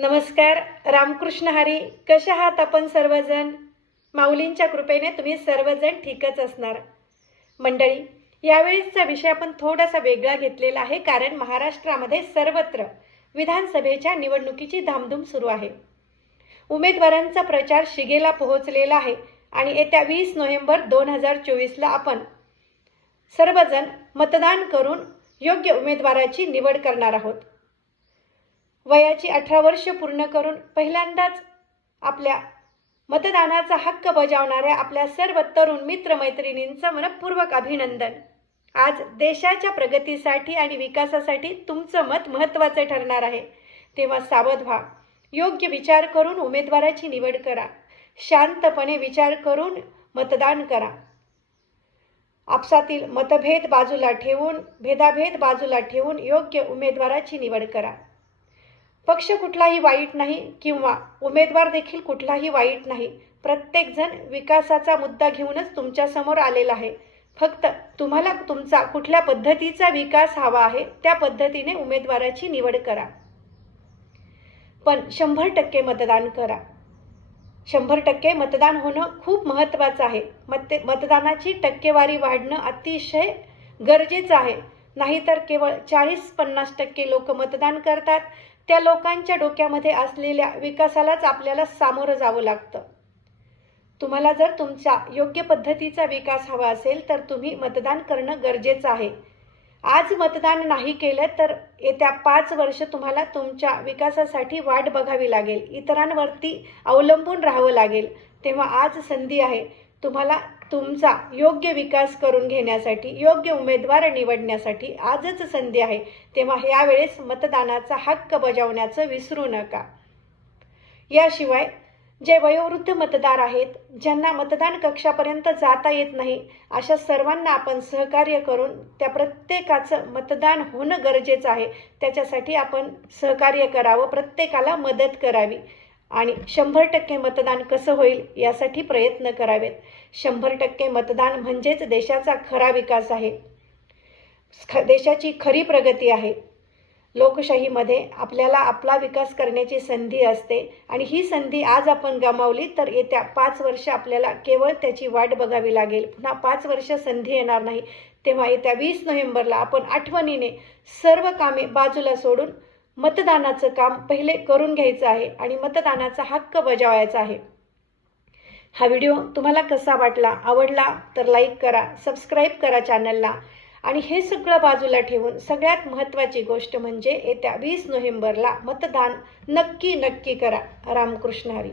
नमस्कार. रामकृष्ण हरी. कशा आहात आपण सर्वजण? माऊलींच्या कृपेने तुम्ही सर्वजण ठीकच असणार. मंडळी, यावेळीचा विषय आपण थोडासा वेगळा घेतलेला आहे, कारण महाराष्ट्रामध्ये सर्वत्र विधानसभेच्या निवडणुकीची धामधूम सुरू आहे. उमेदवारांचा प्रचार शिगेला पोहोचलेला आहे आणि येत्या 20 नोव्हेंबर 2024ला आपण सर्वजण मतदान करून योग्य उमेदवाराची निवड करणार आहोत. वयाची 18 वर्ष पूर्ण करून पहिल्यांदाच आपल्या मतदानाचा हक्क बजावणाऱ्या आपल्या सर्व तरुण मित्रमैत्रिणींचं मनपूर्वक अभिनंदन. आज देशाच्या प्रगतीसाठी आणि विकासासाठी तुमचं मत महत्त्वाचं ठरणार आहे. तेव्हा सावध व्हा. योग्य विचार करून उमेदवाराची निवड करा. शांतपणे विचार करून मतदान करा. आपसातील मतभेद बाजूला ठेवून, भेदाभेद बाजूला ठेवून योग्य उमेदवाराची निवड करा. पक्ष कुठलाही वाईट नाही किंवा उमेदवार देखील कुठलाही वाईट नाही. प्रत्येकजण विकासाचा मुद्दा घेऊनच तुमच्यासमोर आलेला आहे. फक्त तुम्हाला तुमचा कुठल्या पद्धतीचा विकास हवा आहे त्या पद्धतीने उमेदवाराची निवड करा. पण 100% मतदान करा. 100% मतदान होणं खूप महत्त्वाचं आहे. मतदानाची टक्केवारी वाढणं अतिशय गरजेचं आहे. नाहीतर केवळ 40-50% लोक मतदान करतात. त्या लोकांच्या डोक्यामध्ये असलेल्या विकासालाच आपल्याला सामोरं जावं लागतं. तुम्हाला जर तुमचा योग्य पद्धतीचा विकास हवा असेल तर तुम्ही मतदान करणं गरजेचं आहे. आज मतदान नाही केलं तर येत्या 5 वर्ष तुम्हाला तुमच्या विकासासाठी वाट बघावी लागेल. इतरांवरती अवलंबून राहावं लागेल. तेव्हा आज संधी आहे तुम्हाला तुमचा योग्य विकास करून घेण्यासाठी, योग्य उमेदवार निवडण्यासाठी आजच संधी आहे. तेव्हा यावेळेस मतदानाचा हक्क बजावण्याचं विसरू नका. याशिवाय जे वयोवृद्ध मतदार आहेत, ज्यांना मतदान कक्षापर्यंत जाता येत नाही, अशा सर्वांना आपण सहकार्य करून त्या प्रत्येकाचं मतदान होणं गरजेचं आहे. त्याच्यासाठी आपण सहकार्य करावं, प्रत्येकाला मदत करावी आणि 100% मतदान कसं होईल यासाठी प्रयत्न करावेत. 100% मतदान म्हणजेच देशाचा खरा विकास आहे, देशाची खरी प्रगती आहे. लोकशाहीमध्ये आपल्याला आपला विकास करण्याची संधी असते आणि ही संधी आज आपण गमावली तर येत्या 5 वर्ष आपल्याला केवळ त्याची वाट बघावी लागेल. पुन्हा 5 वर्ष संधी येणार नाही. तेव्हा येत्या 20 नोव्हेंबरला आपण आठवणीने सर्व कामे बाजूला सोडून मतदानाचं काम पहिले करून घ्यायचं आहे आणि मतदानाचा हक्क बजावायचा आहे. हा व्हिडिओ तुम्हाला कसा वाटला? आवडला तर लाईक करा, सबस्क्राईब करा चॅनलला. आणि हे सगळं बाजूला ठेवून सगळ्यात महत्त्वाची गोष्ट म्हणजे येत्या 20 नोव्हेंबरला मतदान नक्की करा. रामकृष्ण हरी.